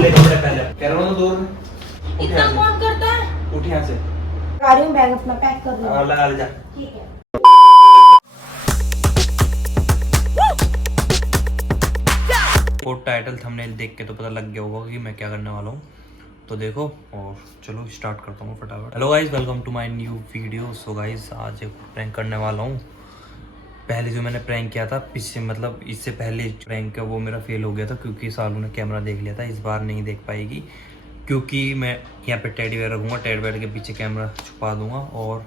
ले कपड़े पहले कह रहा हूँ दूर इतना कौन करता है? उठ यहाँ से आ रही हूँ, बैग अपना पैक कर रही हूँ। लगा ले जा। ठीक है। वो टाइटल थंबनेल देख के तो पता लग गया होगा कि मैं क्या करने वाला हूँ, तो देखो और चलो स्टार्ट करता हूँ फटाफट। Hello guys, welcome to my new video. So guys आज एक प्रैंक करने वाला हूँ। पहले जो मैंने प्रैंक किया था पीछे, मतलब इससे पहले प्रैंक का, वो मेरा फेल हो गया था क्योंकि सालू ने कैमरा देख लिया था। इस बार नहीं देख पाएगी क्योंकि मैं यहाँ पे टेडी बेयर रखूँगा, टेडी बेयर के पीछे कैमरा छुपा दूंगा और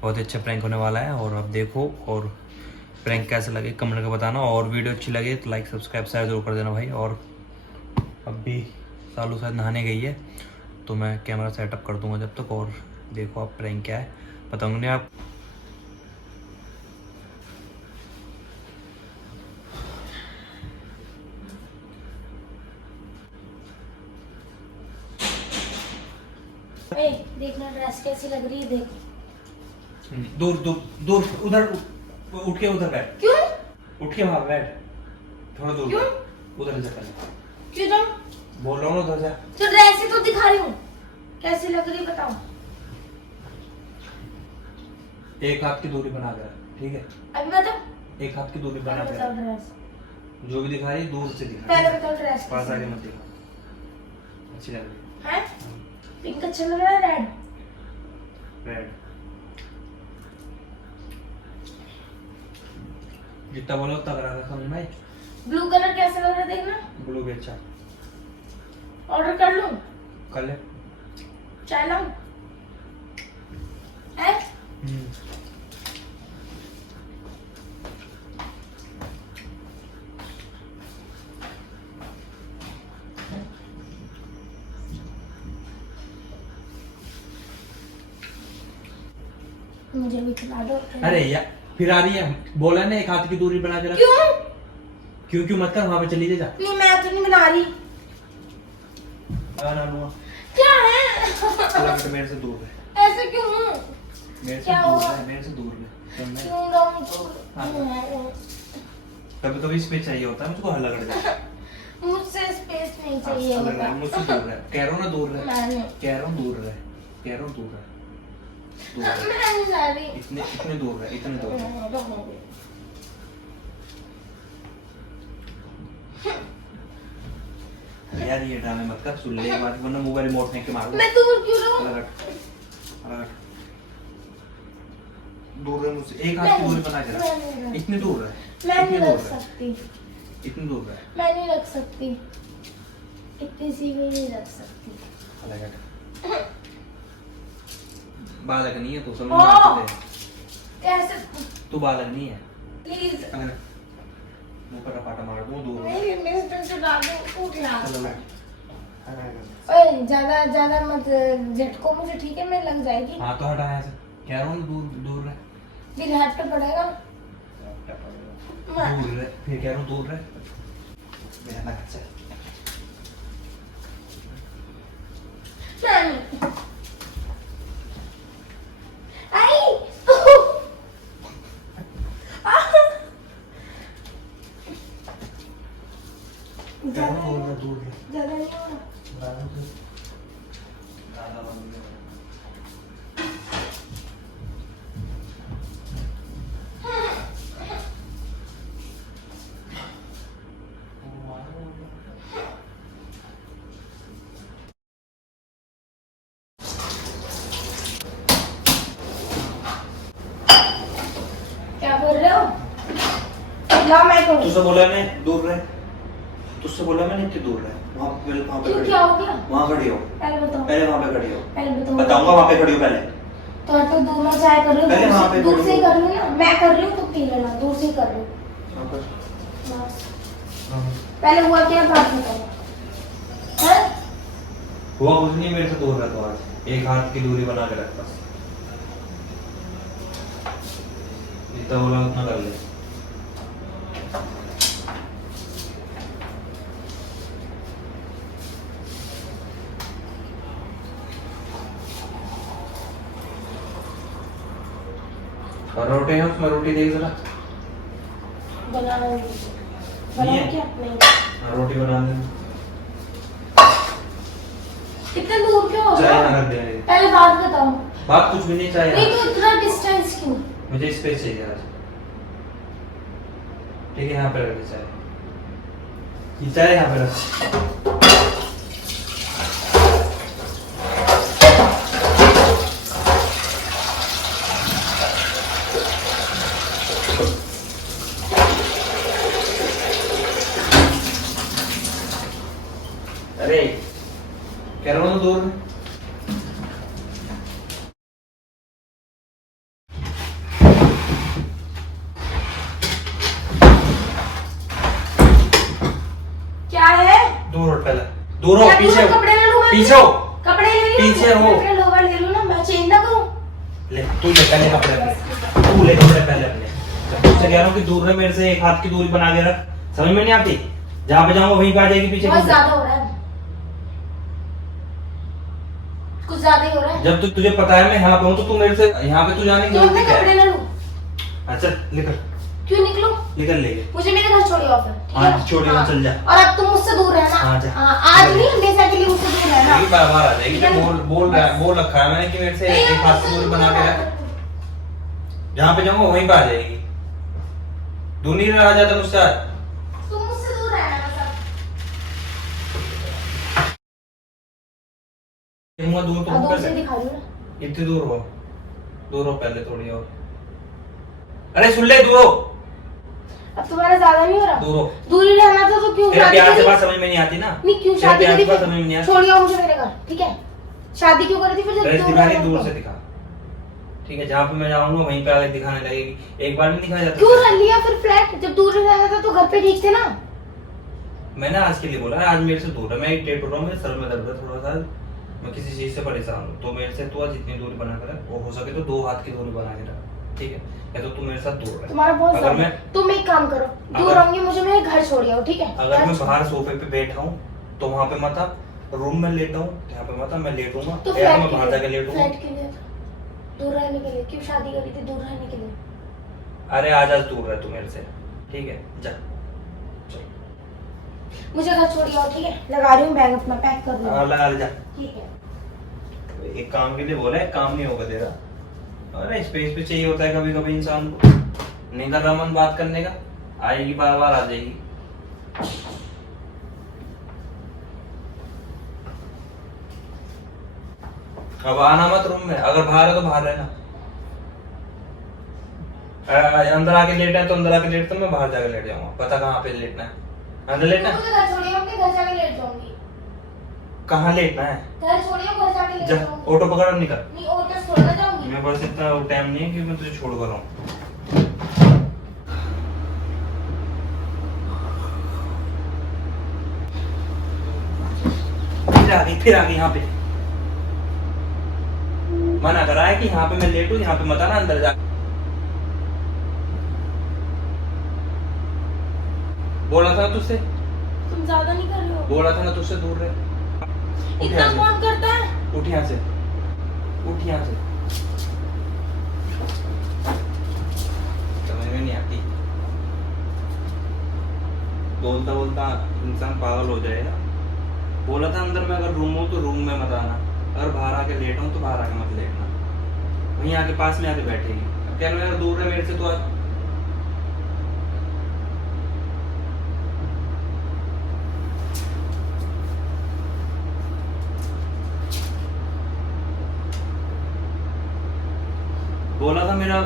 बहुत अच्छा प्रैंक होने वाला है। और अब देखो, और प्रैंक कैसे लगे कमेंट करके बताना, और वीडियो अच्छी लगे तो लाइक सब्सक्राइब शायद जरूर कर देना भाई। और अब भी सालू शायद नहाने गई है तो मैं कैमरा सेटअप कर दूंगा जब तक। और देखो आप प्रैंक क्या है बताऊंगा नहीं आप। ए, देखना ड्रेस कैसी लग रही है, देख। दूर दूर दूर, उधर उठ के उधर बैठ। क्यों? उठ के वहां बैठ, थोड़ा दूर क्यों? उधर जा पहले। क्यों जाऊं? बोल रहा हूँ उधर जा। तो ड्रेस ही तो दिखा रही हूँ, कैसी लग रही है बताओ। एक हाथ की दूरी बना कर, ठीक है? अभी बताओ। एक हाथ की दूरी बना पहले बताओ कर, ड्रेस। जो भी दिखा रही है दूर से दिखा। पहले बताओ ड्रेस पास कैसी आके है? मत दिखा, अच्छी लग रही हैं? पिंक अच्छा लग रहा है, रेड? है। रेड जितना बोला उतना करा था, समझ में आई? ब्लू कलर कैसा लग रहा है देखना। ब्लू भी अच्छा। ऑर्डर कर लूं? कर ले। चाय लाऊं? है? मुझे भी खिला दो। अरे यार फिर आ रही है, बोला ना एक हाथ की दूरी बना के रख। क्यों? क्यों क्यों मत कर, वहां पे चली जा। नहीं, मैं तो नहीं बना रही। ना लूंगा, क्या है? तो मेरे से दूर है। ऐसे क्यों हूँ? मेरे से क्या दूर हुआ? है, मेरे से दूर है। क्यों रहूं दूर? कभी कभी स्पेस चाहिए होता है मुझको, हल्ला कर दे। मुझसे स्पेस नहीं चाहिए होता। मुझसे दूर है, कह रहा हूँ ना दूर है, मैंने कह रहा हूँ दूर है, कह रहा हूँ दूर है, दूर है। मैं नहीं जा रही। इतने इतने दूर है, इतने दूर है। यार ये ड्रामे मत कर, सुन ले बात, वरना मोबाइल रिमोट फेंक के मार दूं। मैं दूर क्यों रहूं? अलग हट, अलग हट। दूर है मुझसे, एक हाथ की दूरी बना के रख। इतनी दूर है, मैं नहीं इतनी रख दूर है, सकती। इतनी दूर है। मैं नहीं रख सकती, इतनी सी भी नहीं रख सकती। अलग हट। बालक नहीं है तू, समझ ओ! में आता है? कैसे? तू बालक नहीं है। प्लीज अगर मुंह पर रपाटा मार दूं दूर है। मेरी मिस्टर से डाल दो टूट गया। चलो बैठ। ओए ज्यादा ज्यादा मत झटको मुझे, ठीक है? मैं लग जाएगी। हाँ तो हटा ऐसे, कह रहा हूँ दूर दूर रह। फिर हाथ पे पड़ेगा। दूर रह, फिर कह रहा हूँ दूर रह। मेरा ना चल। नहीं। आई कह रहा हूँ दूर रह। ज्यादा नहीं हो रहा। दादा बन गया। क्या कर रहे हो? लाओ मैं करूँ। तुझसे बोला मैं दूर रह, तुझसे बोला मैंने इतनी दूर रह। वहाँ पे क्यों, खड़ी क्या हो गया? वहाँ खड़ी हो, पहले बताओ। पहले वहाँ पे खड़ी हो। पहले बताओ। बताऊंगा वहाँ पे खड़ी हो पहले। तो दूर में चाय कर रही पहले वहाँ पे हूँ, दूर से ही खड़ी कर रही हूँ ना। मैं कर रही हूँ तो पी लेना, दूर से ही कर रही हूँ। वहाँ पर। बस। हाँ। पहले हुआ क्या, बात बताओ। हैं? हुआ कुछ नहीं, मेरे से दूर रह तो आज। एक हाथ की दूरी बना के रख बस। जितना बोला उतना कर ले। रोटी है उसमें, रोटी देख जरा। बनाओ नहीं है? क्या? नहीं। हाँ, रोटी बना दे। इतना दूर क्यों हो चाय गया? यहाँ रख दे। पहले बात बताओ। बात कुछ भी नहीं, चाय नहीं यहाँ। तो इतना डिस्टेंस क्यों? मुझे स्पेस चाहिए आज। ठीक है, यहाँ पे रख दे चाय। ये चाय यहाँ पे रख। अरे कह रहा हूँ दूर में। क्या है? दूर हो पहले, दूर हो, क्या पीछे दूर? हो, कपड़े ले लूं मैं? पीछे हो, कपड़े ले लूं? पीछे हो। मैं फिर लोवर ले लूं ना, मैं चेंज ना करूं? ले तू ले पहले कपड़े अपने, तू ले कपड़े पहले अपने। जब तुझसे कह रहा हूँ कि दूर है मेरे से, एक हाथ की दूरी बना के रख। समझ में नहीं आती? जहाँ पे जाऊंगा वहीं पे आ जाएगी पीछे बहुत पीछे। ज्यादा हो रहा है, कुछ ज्यादा ही हो रहा है। जब तक तुझे पता है मैं यहाँ पे हूँ तो तू मेरे से यहाँ पे तू जाने की तो जरूरत मैं क्या कपड़े है? ले लूं? अच्छा निकल, क्यों निकलूं? निकल ले। मुझे मेरे घर छोड़िए ऑफर, ठीक है? हाँ, छोड़िए, चल जा। और अब तुम मुझसे दूर रहना। हाँ, जा। आज नहीं, हमेशा के लिए मुझसे दूर रहना। ये बार बार आ जाएगी। जो बोल रहा है, बोल रखा है मैंने कि मेरे से नहीं, एक हाथ की दूरी बना के रख। जहाँ पे जाऊंगा वहीं पे आ जाएगी। दूर नहीं रहा जाता मुझसे आज। तुम मुझसे दूर रहना बस अब। कहूंगा दूर तो अब दूर ऊपर से से दिखा रही हूँ ना। इतनी दूर हो पहले थोड़ी और। अरे सुन ले, दूर हो, अब तुम्हारा ज्यादा नहीं हो रहा? दूर हो। दूरी रहना था तो क्यों तेरे शादी प्यार से करी? बात समझ में नहीं आती ना। नहीं, क्यों तेरे शादी प्यार करी से बात फिर? समझ में नहीं आती। छोड़िए आओ मुझे मेरे घर, ठीक है? शादी क्यों करी थी फिर जब ड्रेस दूर दिखानी रहना दूर था? से दिखा। ठीक है, जहाँ पे मैं जाऊंगा वहीं पे आगे दिखाने लगेगी। एक बार नहीं दिखाया जाता? क्यों रख लिया फिर फ्लैट? जब दूर रहना था तो घर पे ठीक थे ना? मैंने आज के लिए बोला है, आज मेरे से दूर है। मैं इरिटेट हो रहा हूँ, मेरे सर में दर्द है थोड़ा सा। मैं किसी चीज से परेशान हूँ, तो मेरे से तू आज जितनी दूरी बना कर रख, वो हो सके तो 2 हाथ की दूरी बना के रख, ठीक है? या तो तू मेरे साथ दूर रह। तुम्हारा बहुत अगर ज्यादा। मैं तुम एक काम करो, दूर अगर- रहूंगी, मुझे मेरे घर छोड़ आओ, ठीक है? अगर घर मैं छोड़- बाहर सोफे पे बैठा हूँ तो वहाँ पे मत आ। रूम में लेटा हूँ यहाँ पे मत आ, मैं लेटूंगा तो या फ्लैट मैं के बाहर लिए- जाके लेटूंगा। फ्लैट के लिए दूर रहने के लिए क्यों शादी करी थी? दूर रहने के लिए। अरे आज दूर रह तू मेरे से, ठीक है? जा चल। मुझे घर छोड़ आओ, ठीक है? लगा रही हूँ बैग अपना, पैक कर रही हूँ, लगा ले जा। ठीक है? एक काम के लिए बोला है, काम नहीं होगा तेरा। अरे स्पेस भी चाहिए होता है कभी कभी इंसान को। नहीं कर रहा मन बात करने का, आएगी बार बार आ जाएगी। अब आना मत रूम में, अगर बाहर है तो बाहर रहना। अंदर आके लेटना है तो अंदर आके लेटता हूँ, मैं बाहर जाके लेट जाऊंगा। पता कहाँ पे लेटना है? अंदर लेटना है? मुझे घर छोड़िए, अपने घर जाके लेट जाऊंगी। कहाँ लेटना है? घर छोड़िए, घर जाके लेट जा, जाऊंगी। ऑटो पकड़ और निकल। नहीं, ऑटो से थोड़ा जाऊंगी। मेरे पास इतना टाइम नहीं है कि मैं तुझे छोड़ कर आऊं। फिर आ गई यहाँ पे। मना करा है कि यहाँ पे मैं लेटू, यहाँ पे मत आना, अंदर जा। बोला था ना तुझसे, तुम ज्यादा नहीं कर रहे हो? बोला था ना तुझसे दूर रहे। उठ इतना यहाँ से, कौन करता है? उठ यहाँ से, उठ यहाँ से। समझ में नहीं आती। बोलता बोलता इंसान पागल हो जाएगा। बोला था अंदर में अगर रूम हो तो रूम में मत आना, अगर बाहर आके लेटा हूं तो बाहर आके मत लेटना। वहीं आके पास में आके बैठेगी। अब क्या अगर दूर है मेरे से तो बोला था मेरा,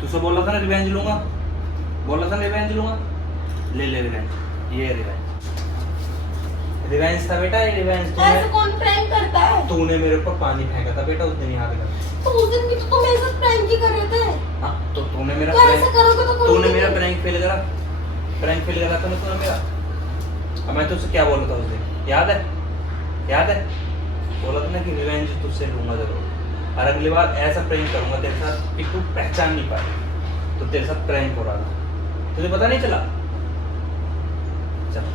तुझसे बोला था ना रिवेंज लूंगा, बोला था रिवेंज लूंगा। ले ले रिवेंज, ये रिवेंज, रिवेंज था बेटा, ये रिवेंज। ऐसे कौन प्रैंक करता है? तूने मेरे ऊपर पानी फेंका था बेटा उस दिन यहाँ पे। तो उस दिन भी तो तुम मेरे साथ प्रैंक ही कर रहे थे। हाँ तो तूने मेरा तो ऐसे करोगे तो तूने मेरा प्रैंक फेल करा, प्रैंक फेल करा था ना तूने मेरा। अब मैं तुझसे क्या बोला था उस दिन, याद है? याद है? बोला था ना कि रिवेंज तुझसे लूंगा जरूर, और अगली बार ऐसा प्रैंक करूंगा तेरे साथ कि तू पहचान नहीं पाए। तो तेरे साथ प्रैंक हो रहा था, तुझे पता नहीं चला? चल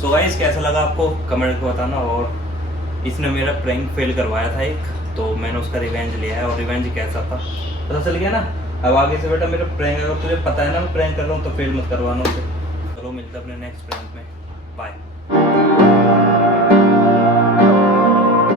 सो गाइस, कैसा लगा आपको कमेंट में बताना। और इसने मेरा प्रैंक फेल करवाया था एक, तो मैंने उसका रिवेंज लिया है, और रिवेंज कैसा था पता चल गया ना। अब आगे से बेटा मेरा प्रैंक अगर तुझे पता है ना मैं प्रैंक कर रहा हूँ तो फेल मत करवाना उसे। चलो मिलते हैं अपने नेक्स्ट प्रैंक में, बाय।